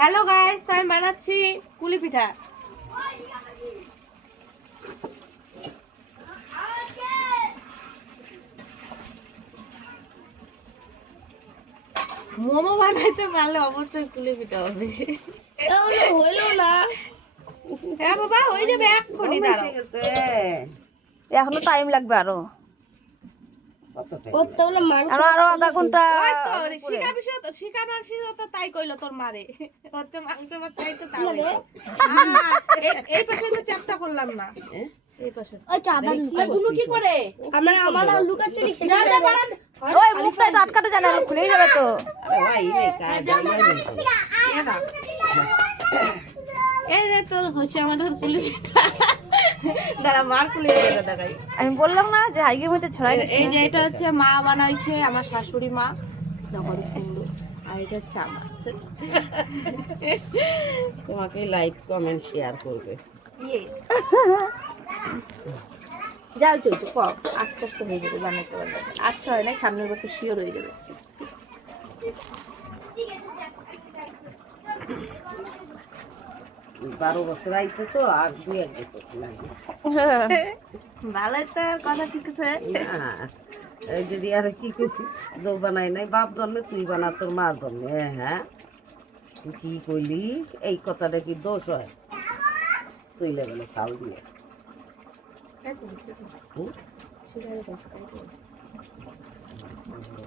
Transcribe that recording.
Hello guys, তো আমি বানাচ্ছি কুলি পিঠা। মোমো বানাইতে পারলে অবশ্যই কুলি পিঠা হবে। হইলো না। হ্যাঁ বাবা, হয়ে যাবে এক্ষুনি। দাঁড়াও, এখনো টাইম লাগবে আরো আরো আধা ঘন্টা। শিখা মাসি তো তাই কইলো তোর মারে, হচ্ছে মাংস ভাত তাই তো তাই। এই পাশে তো চ্যাপটা করলাম না, এই পাশে ওই চাদা গুলো কি করে আমরা আমার লুকাচ্ছি যা যা পারেন। ওই মুখটা তো আটকাতে জানা খুলেই যাবে তো। এই যে তো হচ্ছে আমাদের কুলি পিঠা। দাঁড়া, মার কুলি পিঠা দেখাই। আমি বললাম না যে হাইগের মধ্যে ছড়াই দিচ্ছি। এই যে এটা হচ্ছে মা বানাইছে, আমার শাশুড়ি মা, যখন সুন্দর। আর এটা হচ্ছে আমার। তোমাকে লাইক কমেন্ট শেয়ার করবে। যাও চলছে কম আস্তে আস্তে হয়ে যাবে, বানাইতে পারবে। আস্তে হয় না, সামনের বছর শিওর হয়ে যাবে। 12 বছর আইছে তো, আর 2-1 বছর লাগবে। ভালোই তো কথা শিখেছে। এই যদি আর কি কইছি, দৌ বানাই নাই, বাপ জন্মে তুই বানা, তোর মা জন্মে। হ্যাঁ, তুই কি কইলি? এই কথাটা কি দোষ হয়? তুই লেগে চাল দিয়ে